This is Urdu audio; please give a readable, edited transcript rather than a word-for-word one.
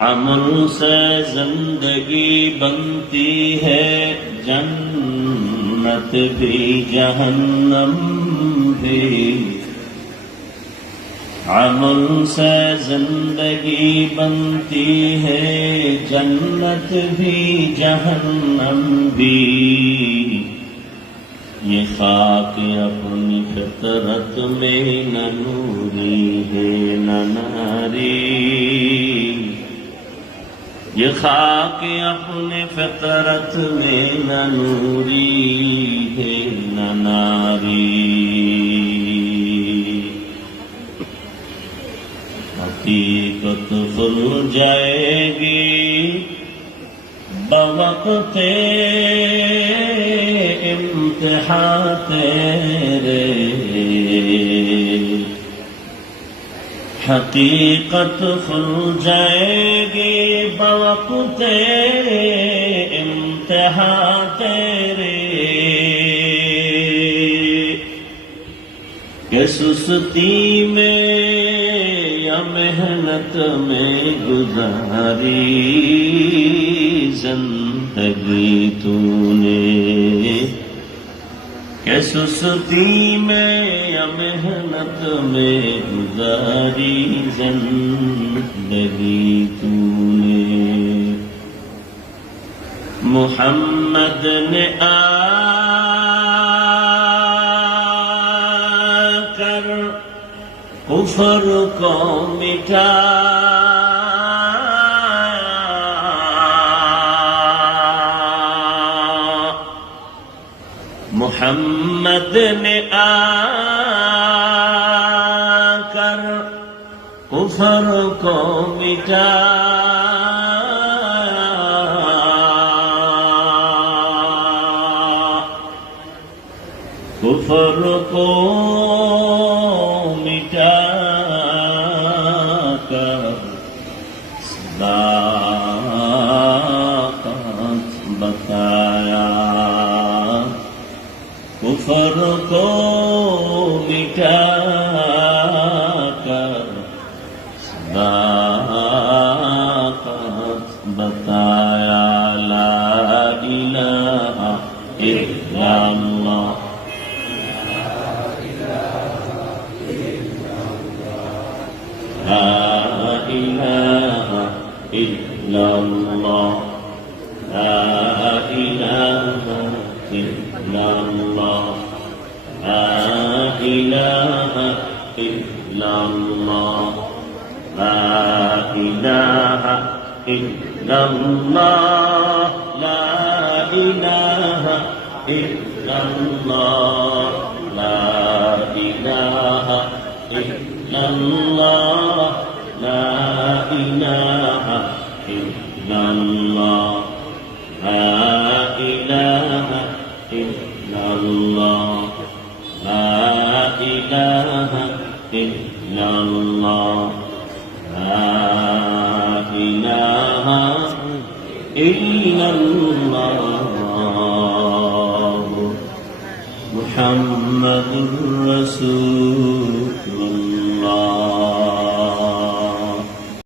عمل سے زندگی بنتی ہے، جنت بھی جہنم بھی۔ عمل سے زندگی بنتی ہے، جنت بھی جہنم بھی۔ یہ خاک اپنی فطرت میں نہ نوری ہے نہ ناری، یہ خاک اپنے فطرت میں نہ نوری ہے نہ ناری۔ حقیقت کھل جائے گی بوقت امتحان تیرے، حقیقت کھل جائے گی بوقت امتحان تیرے، کہ سستی میں یا محنت میں گزاری زندگی تو نے، کہ سستی میں یا محنت میں گزاری زندگی تو نے۔ محمد نے آ کر کفر کو مٹایا، محمد نے آ کر کفر کو مٹایا، کفر کو مٹا کر صداقت بتایا، کفر کو مٹا کر صداقت بتایا۔ لا الہ الا اللہ، لا الہ الا اللہ، لا الہ الا اللہ، لا الہ الا اللہ، لا الہ الا اللہ، لا الہ الا اللہ، لا الہ الا اللہ، لا الہ الا اللہ، لا الہ الا اللہ، لا الہ الا اللہ، لا الہ الا اللہ، محمد رسول اللہ۔